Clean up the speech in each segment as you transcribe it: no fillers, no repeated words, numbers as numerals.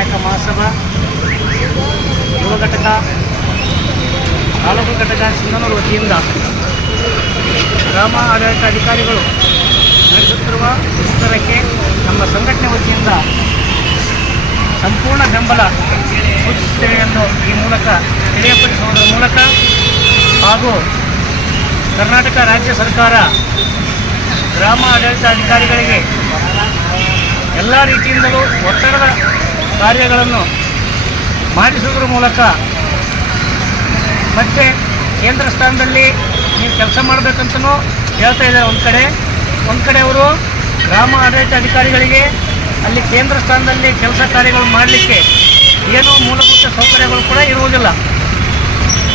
ನಾಯಕ ಮಹಾಸಭಾ ಯುವ ಘಟಕ ತಾಲೂಕು ಘಟಕ ಸಿಂಧನೂರು ವತಿಯಿಂದ ಗ್ರಾಮ ಆಡಳಿತ ಅಧಿಕಾರಿಗಳು ನಡೆಸುತ್ತಿರುವ ಮುಷ್ಕರಕ್ಕೆ ನಮ್ಮ ಸಂಘಟನೆ ವತಿಯಿಂದ ಸಂಪೂರ್ಣ ಬೆಂಬಲ ಸೂಚಿಸುತ್ತೇವೆ ಎಂದು ಈ ಮೂಲಕ ತಿಳಿಯಪಡಿಸುವುದರ ಮೂಲಕ ಹಾಗೂ ಕರ್ನಾಟಕ ರಾಜ್ಯ ಸರ್ಕಾರ ಗ್ರಾಮ ಆಡಳಿತ ಅಧಿಕಾರಿಗಳಿಗೆ ಎಲ್ಲ ರೀತಿಯಿಂದಲೂ ಒತ್ತಡದ ಕಾರ್ಯಗಳನ್ನು ಮಾಡಿಸುವುದರ ಮೂಲಕ ಮತ್ತು ಕೇಂದ್ರ ಸ್ಥಾನದಲ್ಲಿ ನೀವು ಕೆಲಸ ಮಾಡಬೇಕಂತಲೂ ಹೇಳ್ತಾ ಇದ್ದಾರೆ. ಒಂದು ಕಡೆ ಅವರು ಗ್ರಾಮ ಆಡಳಿತ ಅಧಿಕಾರಿಗಳಿಗೆ ಅಲ್ಲಿ ಕೇಂದ್ರ ಸ್ಥಾನದಲ್ಲಿ ಕೆಲಸ ಕಾರ್ಯಗಳು ಮಾಡಲಿಕ್ಕೆ ಏನೋ ಮೂಲಭೂತ ಸೌಕರ್ಯಗಳು ಕೂಡ ಇರುವುದಿಲ್ಲ.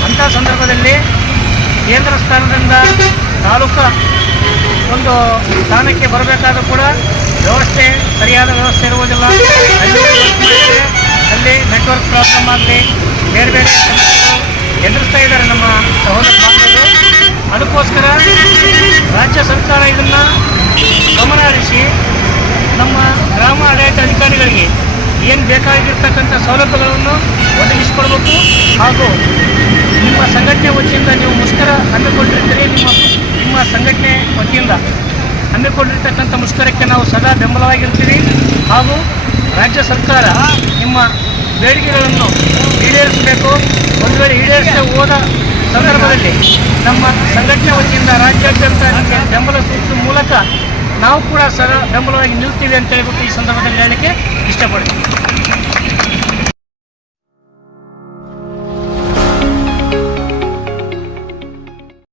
ಅಂಥ ಸಂದರ್ಭದಲ್ಲಿ ಕೇಂದ್ರ ಸ್ಥಾನದಿಂದ ತಾಲೂಕು ಒಂದು ಸ್ಥಾನಕ್ಕೆ ಬರಬೇಕಾದ್ರೂ ಕೂಡ ವ್ಯವಸ್ಥೆ ಸರಿಯಾದ ವ್ಯವಸ್ಥೆ ಇರುವುದಿಲ್ಲ. ಅಲ್ಲಿ ನೆಟ್ವರ್ಕ್ ಪ್ರಾಬ್ಲಮ್ ಆಗಲಿ ಬೇರೆ ಬೇರೆ ಸಮಸ್ಯೆಗಳು ಎದುರಿಸ್ತಾ ಇದ್ದಾರೆ ನಮ್ಮ ಸಹೋದರ ಬಾಂಧವರು. ಅದಕ್ಕೋಸ್ಕರ ರಾಜ್ಯ ಸರ್ಕಾರ ಇದನ್ನು ಗಮನ ಹರಿಸಿ ನಮ್ಮ ಗ್ರಾಮ ಆಡಳಿತ ಅಧಿಕಾರಿಗಳಿಗೆ ಏನು ಬೇಕಾಗಿರ್ತಕ್ಕಂಥ ಸೌಲಭ್ಯಗಳನ್ನು ಒದಗಿಸಿಕೊಡ್ಬೇಕು. ಹಾಗೂ ನಿಮ್ಮ ಸಂಘಟನೆ ವತಿಯಿಂದ ನೀವು ಮುಷ್ಕರ ಹಮ್ಮಿಕೊಂಡಿರ್ತೀರಿ, ನಿಮ್ಮ ಸಂಘಟನೆ ವತಿಯಿಂದ ಹಮ್ಮಿಕೊಂಡಿರ್ತಕ್ಕಂಥ ಮುಷ್ಕರಕ್ಕೆ ನಾವು ಸದಾ ಬೆಂಬಲವಾಗಿರ್ತೀವಿ. ಹಾಗೂ ರಾಜ್ಯ ಸರ್ಕಾರ ನಿಮ್ಮ ಬೇಡಿಕೆಗಳನ್ನು ಈಡೇರಿಸಬೇಕು. ಒಂದು ವೇಳೆ ಈಡೇರಿಸದೆ ಹೋದ ಸಂದರ್ಭದಲ್ಲಿ ನಮ್ಮ ಸಂಘಟನೆ ವತಿಯಿಂದ ರಾಜ್ಯಾದ್ಯಂತ ನಿಮಗೆ ಬೆಂಬಲ ಸೂಚಿಸುವ ಮೂಲಕ ನಾವು ಕೂಡ ಸದಾ ಬೆಂಬಲವಾಗಿ ನಿಲ್ತೀವಿ ಅಂತ ಹೇಳ್ಬಿಟ್ಟು ಈ ಸಂದರ್ಭದಲ್ಲಿ ಹೇಳಲಿಕ್ಕೆ ಇಷ್ಟಪಡ್ತೀವಿ.